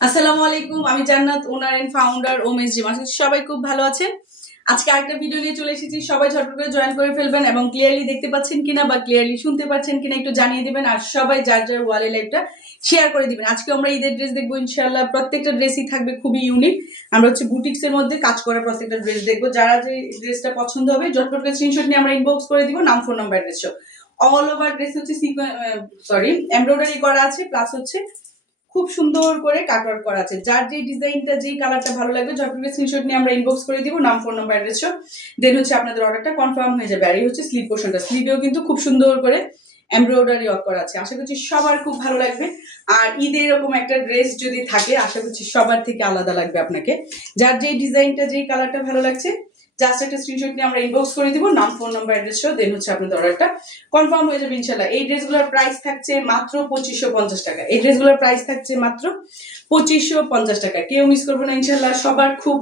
আসসালামু আলাইকুম, আমি জান্নাত, ওনার এন্ড ফাউন্ডার ওমেস জিম। আশা করছি সবাই খুব ভালো আছেন। আজকে আরেকটা ভিডিও নিয়ে চলে এসেছি। সবাই ঝটপট করে জয়েন করে ফেলবেন এবং ক্লিয়ারলি দেখতে পাচ্ছেন কিনা বা ক্লিয়ারলি শুনতে পাচ্ছেন কিনা একটু জানিয়ে দিবেন। আর সবাই যার যার ওয়ালে লাইভটা শেয়ার করে দিবেন। আজকে আমরা ঈদের ড্রেস দেখবো ইনশাআল্লাহ। প্রত্যেকটা ড্রেসই থাকবে খুবই ইউনিক। আমরা হচ্ছে বুটিক্স এর মধ্যে কাজ করা প্রত্যেকটা ড্রেস দেখবো। যারা যে ড্রেসটা পছন্দ হবে ঝটপট করে স্ক্রিনশট নিয়ে আমরা ইনবক্স করে দিব, নাম, ফোন নাম্বার, অ্যাড্রেস সহ। অল ওভার ড্রেস হচ্ছে এমব্রয়ডারি করা আছে, প্লাস হচ্ছে খুব সুন্দর করে কাটওয়ার্ক করা আছে। যার যে ডিজাইনটা, যেই কালারটা ভালো লাগবে ঝটপট স্ক্রিনশট নিয়ে আমরা ইনবক্স করে দিব, নাম, ফোন নাম্বার, অ্যাড্রেস সহ। দেন হচ্ছে আপনাদের অর্ডারটা কনফার্ম হয়ে যাবে। আর এই হচ্ছে স্লিভ পোর্শনটা, স্লিভেও কিন্তু খুব সুন্দর করে এমব্রয়ডারি ওয়ার্ক করা আছে। আশা করছি সবার খুব ভালো লাগবে। আর ঈদে এরকম একটা ড্রেস যদি থাকে আশা করছি সবার থেকে আলাদা লাগবে আপনাকে। যার যেই ডিজাইনটা, যেই কালারটা ভালো লাগছে জাস্ট একটা স্ক্রিনশট নিয়ে আমরা ইনবক্স করে দিব, নাম, ফোন নাম্বার, অ্যাড্রেস সহ। দেন হচ্ছে আপনাদের অর্ডারটা কনফার্ম হয়ে যাবে ইনশাল্লাহ। এই ড্রেসগুলোর প্রাইস থাকছে মাত্র 2550 টাকা। এই ড্রেসগুলোর প্রাইস থাকছে মাত্র 2550 টাকা। কেউ মিস করবে না ইনশাল্লাহ, সবার খুব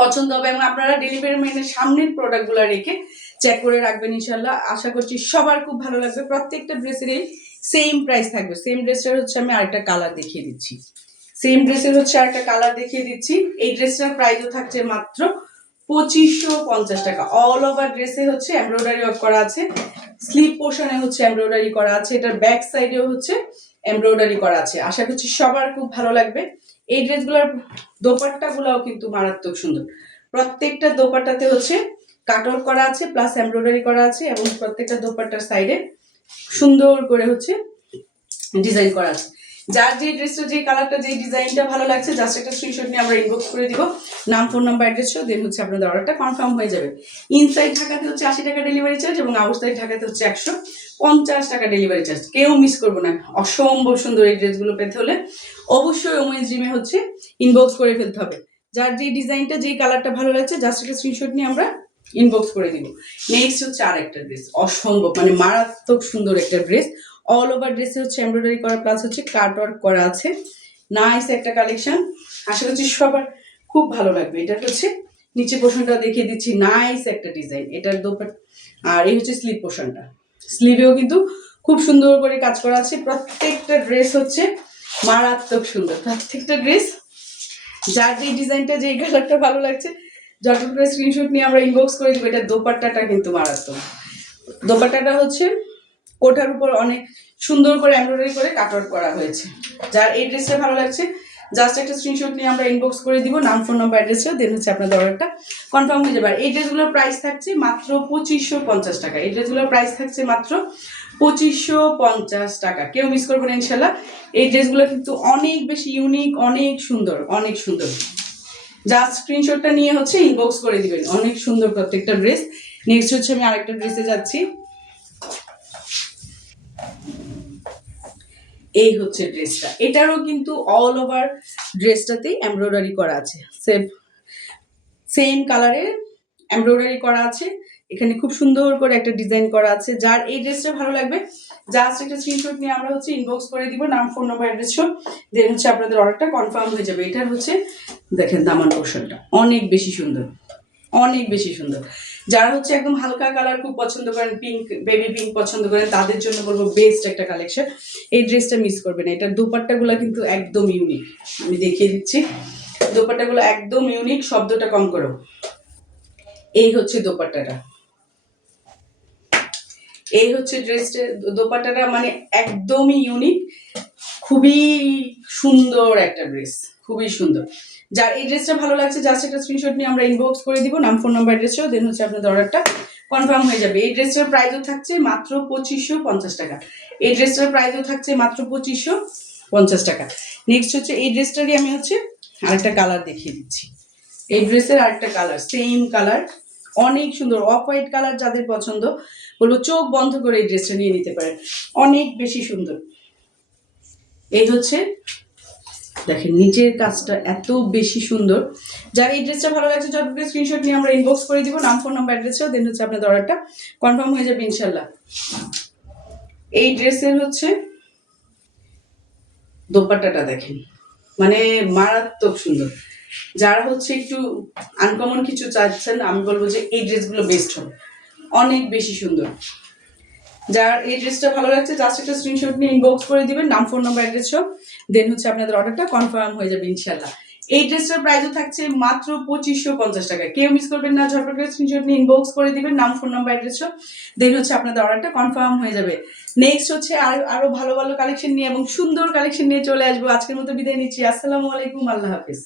পছন্দ হবে। এবং আপনারা ডেলিভারি ম্যানের সামনের প্রোডাক্টগুলো রেখে চেক করে রাখবেন ইনশাল্লাহ। আশা করছি সবার খুব ভালো লাগবে। প্রত্যেকটা ড্রেসেরই সেম প্রাইস থাকবে। সেম ড্রেসটার হচ্ছে আমি আরেকটা কালার দেখিয়ে দিচ্ছি। সেম ড্রেসের হচ্ছে আরেকটা কালার দেখিয়ে দিচ্ছি। এই ড্রেসটার প্রাইসও থাকছে মাত্র 2550 টাকা। অল ওভার ড্রেসে হচ্ছে এমব্রয়ডারি ওয়ার্ক করা আছে, স্লিভ পোর্শনে হচ্ছে এমব্রয়ডারি করা আছে, এটার ব্যাক সাইডেও হচ্ছে এমব্রয়ডারি করা আছে। আশা করছি সবার খুব ভালো লাগবে। এই ড্রেসগুলোর দোপাট্টাগুলোও কিন্তু মারাত্মক সুন্দর। প্রত্যেকটা দোপাট্টাতে হচ্ছে কাটওয়ার্ক করা আছে, প্লাস এমব্রয়ডারি করা আছে, এবং প্রত্যেকটা দোপাট্টার সাইডে সুন্দর করে হচ্ছে ডিজাইন করা আছে। যার যে ড্রেসটা, যে কালারটা, যে ডিজাইনটা ভালো লাগছে জাস্ট একটা স্ক্রিনশট নিয়ে আমরা ইনবক্স করে দিব, নাম, ফোন নাম্বার, অ্যাড্রেস সহ। দেন হচ্ছে আপনাদের অর্ডারটা কনফার্ম হয়ে যাবে। ইনসাইড ঢাকাতে হচ্ছে 80 টাকা ডেলিভারি চার্জ এবং আউটসাইড ঢাকাতে হচ্ছে 150 টাকা ডেলিভারি চার্জ। কেউ মিস করবো না। অসম্ভব সুন্দর এই ড্রেসগুলো পেতে হলে অবশ্যই ওমেন্স জিমে হচ্ছে ইনবক্স করে ফেলতে হবে। যার যে ডিজাইনটা, যেই কালারটা ভালো লাগছে জাস্ট একটা স্ক্রিনশট নিয়ে আমরা ইনবক্স করে দিব। নেক্সট হচ্ছে আর একটা ড্রেস, অসম্ভব মানে মারাত্মক সুন্দর একটা ড্রেস। অল ওভার ড্রেসে হচ্ছে এমব্রয়ডারি করা, প্লাস হচ্ছে কাট ওয়ার্ক করা আছে। নাইস একটা কালেকশন। আশা করছি সবার খুব ভালো লাগবে। এটা হচ্ছে নিচে পোর্শনটা দেখিয়ে দিচ্ছি, নাইস একটা ডিজাইন। এটার দোপাট্টা আর এই হচ্ছে স্লিভ পোর্শনটা। স্লিভেও কিন্তু খুব সুন্দর করে কাজ করা আছে। প্রত্যেকটা ড্রেস হচ্ছে মারাত্মক সুন্দর। প্রত্যেকটা ড্রেস যার যেই ডিজাইনটা, যেই কালারটা ভালো লাগছে যতটুকু করে স্ক্রিনশট নিয়ে আমরা ইনবক্স করে দেবো। এটার দোপাট্টাটা কিন্তু মারাত্মক। দোপাট্টাটা হচ্ছে কোটার উপর অনেক সুন্দর করে এমব্রয়ডারি করে কাটওয়ার্ক করা হয়েছে। যার এই ড্রেসটা ভালো লাগছে জাস্ট একটা স্ক্রিনশট নিয়ে আমরা ইনবক্স করে দিব, নাম, ফোন নাম্বার, অ্যাড্রেসও। দেন হচ্ছে আপনাদের অর্ডারটা কনফার্ম হয়ে যাবে। আর এই ড্রেসগুলোর প্রাইস থাকছে মাত্র 2550 টাকা। এই ড্রেসগুলোর প্রাইস থাকছে মাত্র 2550 টাকা। কেউ মিস করবে না ইনশাল্লাহ। এই ড্রেসগুলো কিন্তু অনেক বেশি ইউনিক, অনেক সুন্দর, অনেক সুন্দর। জাস্ট স্ক্রিনশটটা নিয়ে হচ্ছে ইনবক্স করে দিবেন। অনেক সুন্দর প্রত্যেকটা ড্রেস। নেক্সট হচ্ছে আমি আরেকটা ড্রেসে যাচ্ছি। এই হচ্ছে ড্রেসটা। এটারও কিন্তু অল ওভার ড্রেসটাতেই এমব্রয়ডারি করা আছে। সেম কালারের এমব্রয়ডারি করা আছে। এখানে খুব সুন্দর করে একটা ডিজাইন করা আছে। যার এই ড্রেসটা ভালো লাগবে জাস্ট একটা স্ক্রিনশট নিয়ে আমরা হচ্ছে ইনবক্স করে দিব, নাম, ফোন নাম্বার, অ্যাড্রেস সহ। দেন হচ্ছে আপনাদের অর্ডারটা কনফার্ম হয়ে যাবে। এটার হচ্ছে দেখেন দামান পোর্শনটা অনেক বেশি সুন্দর, অনেক বেশি সুন্দর। যারা হচ্ছে একদম হালকা কালার খুব পছন্দ করেন, পিঙ্ক, বেবি পিঙ্ক পছন্দ করেন, তাদের জন্য বলবো বেস্ট একটা কালেকশন। এই ড্রেসটা মিস করবে না। এটার দোপাট্টাগুলো কিন্তু একদম ইউনিক। আমি দেখিয়ে দিচ্ছি, দোপাট্টাগুলো একদম ইউনিক। শব্দটা কম করো। এই হচ্ছে দোপাট্টাটা, এই হচ্ছে ড্রেসটা। দোপাট্টাটা মানে একদমই ইউনিক, খুবই সুন্দর একটা ড্রেস, খুবই সুন্দর। যার এই ড্রেসটা ভালো লাগছে জাস্ট একটা স্ক্রিনশট নিয়ে আমরা ইনবক্স করে দিব, নাম, ফোন নাম্বার, অ্যাড্রেস সহ। দেন হচ্ছে আপনাদের অর্ডারটা কনফার্ম হয়ে যাবে। এই ড্রেসটার প্রাইসও থাকছে মাত্র 2550 টাকা। এই ড্রেসটার প্রাইসও থাকছে মাত্র 2550 টাকা। নেক্সট হচ্ছে এই ড্রেসটারই আমি হচ্ছে আরেকটা কালার দেখিয়ে দিচ্ছি। এই ড্রেসের আরেকটা কালার, সেম কালার, অনেক সুন্দর। অফ হোয়াইট কালার যাদের পছন্দ বলবো চোখ বন্ধ করে এই ড্রেসটা নিয়ে নিতে পারেন, অনেক বেশি সুন্দর। এই হচ্ছে দেখেন নিচের কাজটা এত বেশি সুন্দর। যার এই ড্রেসটা ভালো লাগছে যতটুকু স্ক্রিনশট নিয়ে আমরা ইনবক্স করে দিব, নাম, ফোন নাম্বার, অ্যাড্রেসও। দেন হচ্ছে আপনাদের অর্ডারটা কনফার্ম হয়ে যাবে ইনশাল্লাহ। এই ড্রেসের হচ্ছে দোপাট্টাটা দেখেন মানে মারাত্মক সুন্দর। যারা হচ্ছে একটু আনকমন কিছু চাচ্ছেন আমি বলবো যে এই ড্রেসগুলো বেস্ট হবে, অনেক বেশি সুন্দর। যার এই ড্রেসটা ভালো লাগছে জাস্ট একটা স্ক্রিনশট নিয়ে ইনবক্স করে দিবেন, নাম ফোন নাম্বার অ্যাড্রেস সব, দেন হচ্ছে আপনাদের অর্ডারটা কনফার্ম হয়ে যাবে ইনশাল্লাহ। এই ড্রেসটার প্রাইসও থাকছে মাত্র 2550 টাকা। কেউ মিস করবেন না, ঝটপট করে স্ক্রিনশট নিয়ে ইনবক্স করে দিবেন, নাম ফোন নাম্বার অ্যাড্রেস সব, দেন হচ্ছে আপনাদের অর্ডারটা কনফার্ম হয়ে যাবে। নেক্সট হচ্ছে আরো ভালো ভালো কালেকশন নিয়ে এবং সুন্দর কালেকশন নিয়ে চলে আসবো। আজকের মতো বিদায় নিচ্ছি। আসসালামু আলাইকুম, আল্লাহ হাফিজ।